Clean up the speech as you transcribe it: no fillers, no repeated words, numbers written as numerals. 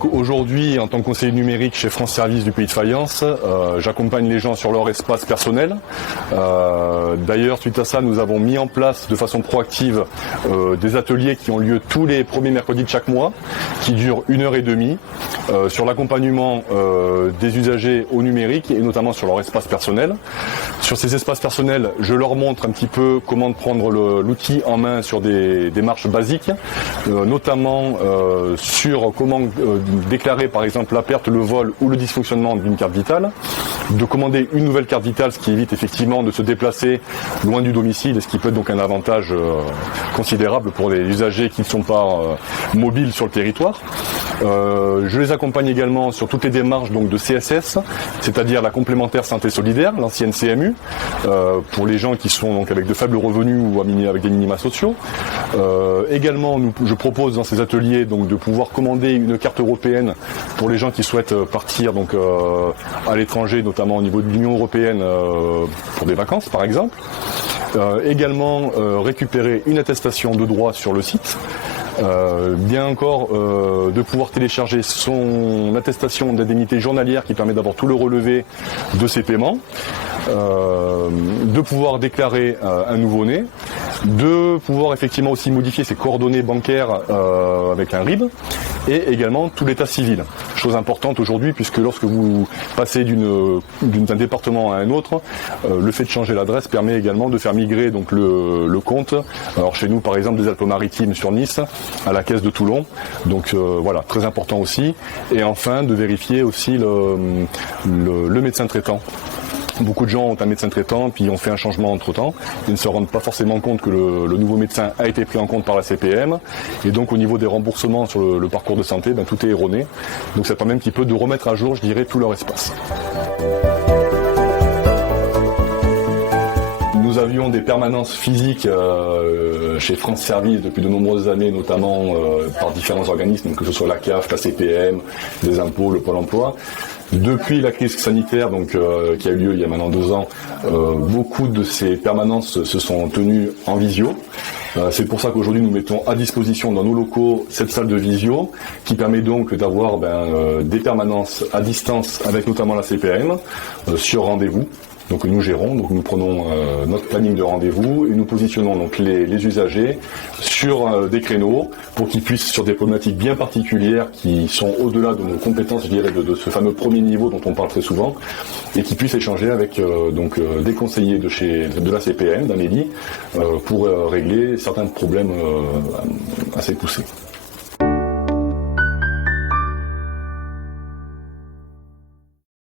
Donc aujourd'hui, en tant que conseiller numérique chez France Service du Pays de Fayence, j'accompagne les gens sur leur espace personnel. D'ailleurs, suite à ça, nous avons mis en place de façon proactive des ateliers qui ont lieu tous les premiers mercredis de chaque mois, qui durent 1h30, sur l'accompagnement des usagers au numérique et notamment sur leur espace personnel. Sur ces espaces personnels, je leur montre un petit peu comment prendre l'outil en main sur des démarches basiques, notamment sur comment déclarer par exemple la perte, le vol ou le dysfonctionnement d'une carte vitale, de commander une nouvelle carte vitale, ce qui évite effectivement de se déplacer loin du domicile et ce qui peut être donc un avantage considérable pour les usagers qui ne sont pas mobiles sur le territoire. Je les accompagne également sur toutes les démarches donc de CSS, c'est-à-dire la complémentaire santé solidaire, l'ancienne CMU, pour les gens qui sont donc avec de faibles revenus ou avec des minima sociaux. Également, je propose dans ces ateliers donc de pouvoir commander une carte européenne pour les gens qui souhaitent partir donc à l'étranger, notamment au niveau de l'Union européenne pour des vacances par exemple. Également récupérer une attestation de droit sur le site. Bien encore de pouvoir télécharger son attestation d'indemnité journalière qui permet d'avoir tout le relevé de ses paiements, de pouvoir déclarer un nouveau-né, de pouvoir effectivement aussi modifier ses coordonnées bancaires avec un RIB, et également tout l'état civil. Chose importante aujourd'hui puisque lorsque vous passez d'un département à un autre, le fait de changer l'adresse permet également de faire migrer donc le compte. Alors chez nous par exemple des Alpes-Maritimes sur Nice à la caisse de Toulon. Donc voilà, très important aussi. Et enfin de vérifier aussi le médecin traitant. Beaucoup de gens ont un médecin traitant, puis ont fait un changement entre-temps. Ils ne se rendent pas forcément compte que le nouveau médecin a été pris en compte par la CPM. Et donc au niveau des remboursements sur le parcours de santé, tout est erroné. Donc ça permet un petit peu de remettre à jour, je dirais, tout leur espace. Nous avions des permanences physiques chez France Service depuis de nombreuses années, notamment par différents organismes, que ce soit la CAF, la CPM, les impôts, le Pôle emploi. Depuis la crise sanitaire qui a eu lieu il y a maintenant 2 ans, beaucoup de ces permanences se sont tenues en visio. C'est pour ça qu'aujourd'hui nous mettons à disposition dans nos locaux cette salle de visio qui permet donc d'avoir des permanences à distance avec notamment la CPM sur rendez-vous. Donc nous gérons, donc nous prenons notre planning de rendez-vous et nous positionnons donc les usagers sur des créneaux pour qu'ils puissent, sur des problématiques bien particulières qui sont au-delà de nos compétences, je dirais, de ce fameux premier niveau dont on parle très souvent, et qu'ils puissent échanger avec des conseillers de la CPM, d'Amélie, pour régler certains problèmes assez poussés.